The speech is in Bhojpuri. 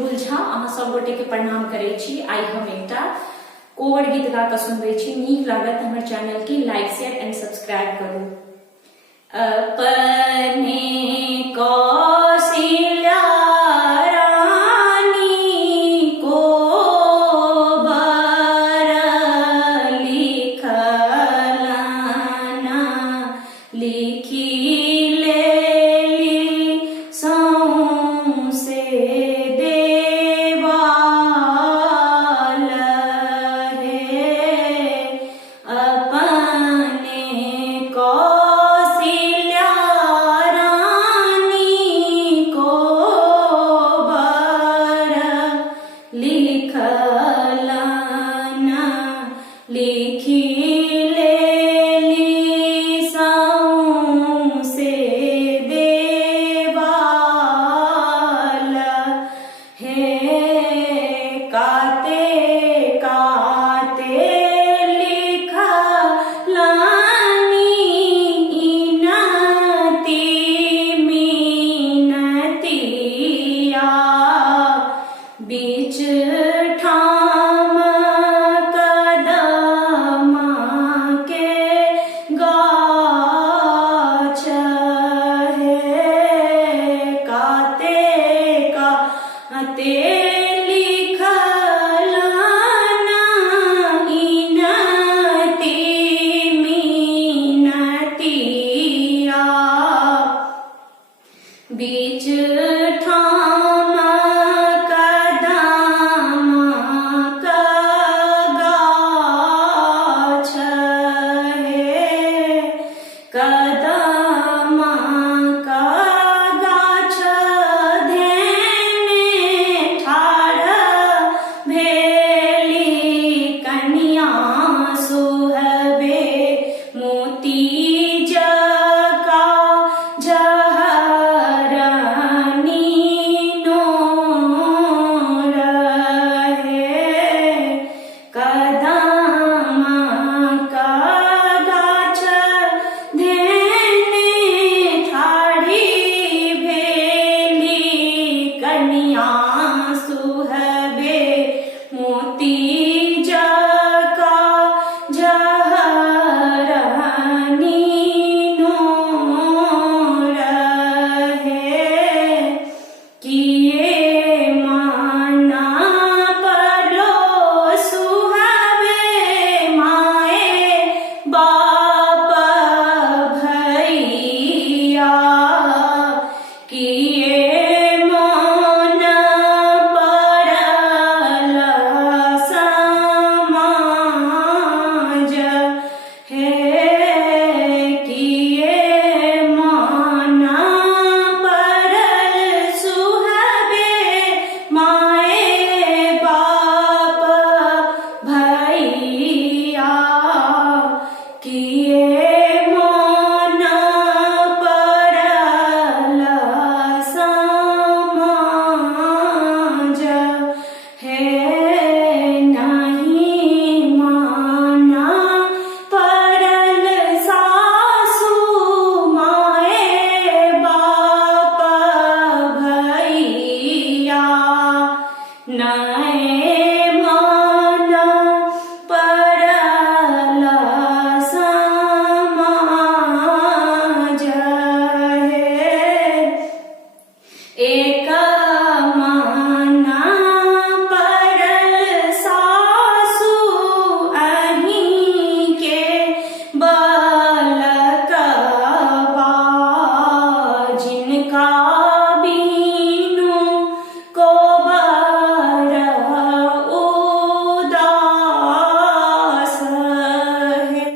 चुलबुल झा अहाँ सब गोटे के प्रणाम करे छी। आई हम एकटा कोवर गीत गा कऽ सुनबै छी। नीक लागत हमर चैनल के लाइक शेयर एंड सब्सक्राइब करू। अपने कौशल्या रानी को बर लिखलना लिखी बीच ठाम कदम का गाछ है, कदम का गाछ धेने ठाढ़ भेली कनिया सोहबे मोती night.